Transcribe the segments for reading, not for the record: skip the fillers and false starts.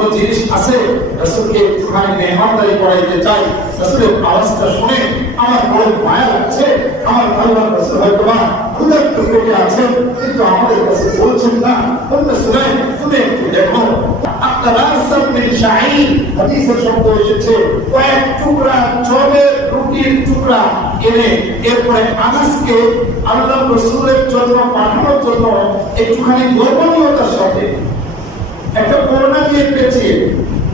কোনো জিনিস আছে রাসূলকে একটুখানি মেহমানদারি করাইতে চাই, রাসূলের আওয়াজটা শুনে আমার বড় মায়া লাগছে, আমার আল্লাহর রাসূল হয়তো বা আল্লাহর টুকরোকে আছেন কিন্তু আমাদের কাছে বলছেন না, বলতে শুনেন শুনে একটু দেখো। আকারাসাম মিন শাঈর হাদিসের শব্দ এসেছে কয়েক টুকরা চালের রুটির টুকরা এনে এরপরে আনাসকে আল্লাহর রাসূলের জন্য পাঠানোর জন্য একটুখানি গোপনীয়তার সাথে একটা করোনা দিয়ে পেয়েছে,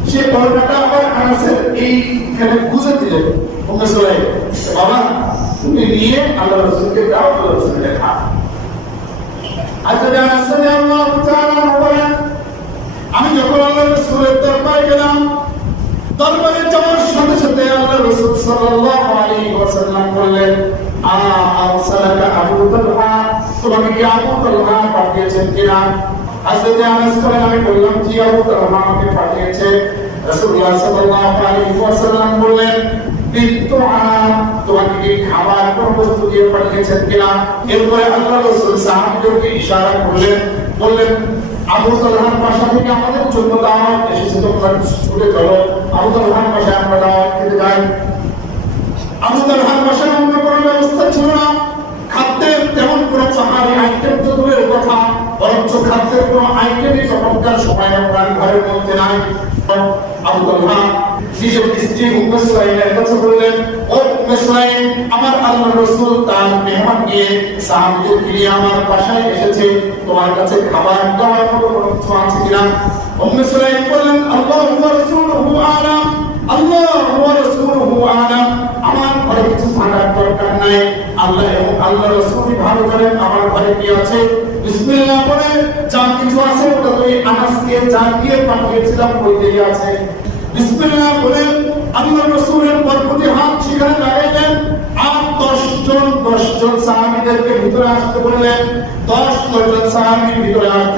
সে করোনাটা আবার আনাসের এইখানে গুজে দিলেন। উম্মে সুলাইম, বাবা তুমি নিয়ে আল্লাহর রাসূলকে দাও, আল্লাহর রাসূলকে খা। আচ্ছা আনাস রাদিয়াল্লাহু তাআলা বলেন, আমি যখন আল্লাহর রাসূলের দরবারে গেলাম, দরবারে যাওয়ার সাথে সাথে আল্লাহর রাসূল সাল্লাল্লাহু আলাইহি ওয়াসাল্লাম বললেন, আরসালাকা আবু তালহা, তোমাকে কি আবু তালহা পাঠিয়েছেন কিনা? হযরত আনাস বলেন, আমি বললাম জি, আবু তালহা আমাকে পাঠিয়েছে। রাসূলুল্লাহ সাল্লাল্লাহু আলাইহি ওয়াসাল্লাম বললেন, তোমাকে কি খাবার কোন বস্তু দিয়ে পাঠিয়েছেন কিনা? এরপরে আল্লাহর রাসূল সাহাবীদেরকে ইশারা করলেন, বললেন আবু তালহার বাসা থেকে আমাদের জন্য দাওয়াত এসেছে, তোমরা ছুটে চলো আবু তালহার বাসায় আমরা দাওয়াত খেতে যাই। আবু তালহার বাসায় অন্য কোনো ব্যবস্থা ছিল না, খাদ্যের তেমন কোনো পাহাড়ি আইটেম তো দূরের কথা, বরঞ্চ খাদ্যের কোনো আইটেমই তখনকার সময় আপনার ঘরের মধ্যে নাই। আবু তালহা নিজের স্ত্রী উম্মে সুলাইমের কাছে বললেন, ও উম্মে সুলাইম, আমার আল্লাহর রাসূল তার মেহমান নিয়ে সাহাবীদের নিয়ে আমার বাসায় এসেছে, তোমার কাছে খাবার দেওয়ার মতো কোনো কিছু আছে কিনা? উম্মে সুলাইম বললেন, আল্লাহু ওয়া রাসূলুহু আ'লাম, আল্লাহু ওয়া রাসূলুহু আ'লাম, আমার ঘরে কিছু থাকার দরকার নাই, আল্লাহ এবং আল্লাহর রাসূলই ভালো করেন আমার ঘরে কি আছে। বিসমিল্লাহ বলে যা কিছু আছে ওটা তুই আনাসকে যা দিয়ে পাঠিয়েছিলাম ওইটাই আছে। বিসমিল্লাহ বলে আল্লাহর রাসূলের বরকতি হাত সেখানে লাগাইলেন, আর 10 জন সাহাবীদেরকে ভিতরে আসতে বললেন। 10 জন সাহাবী ভিতরে আসতে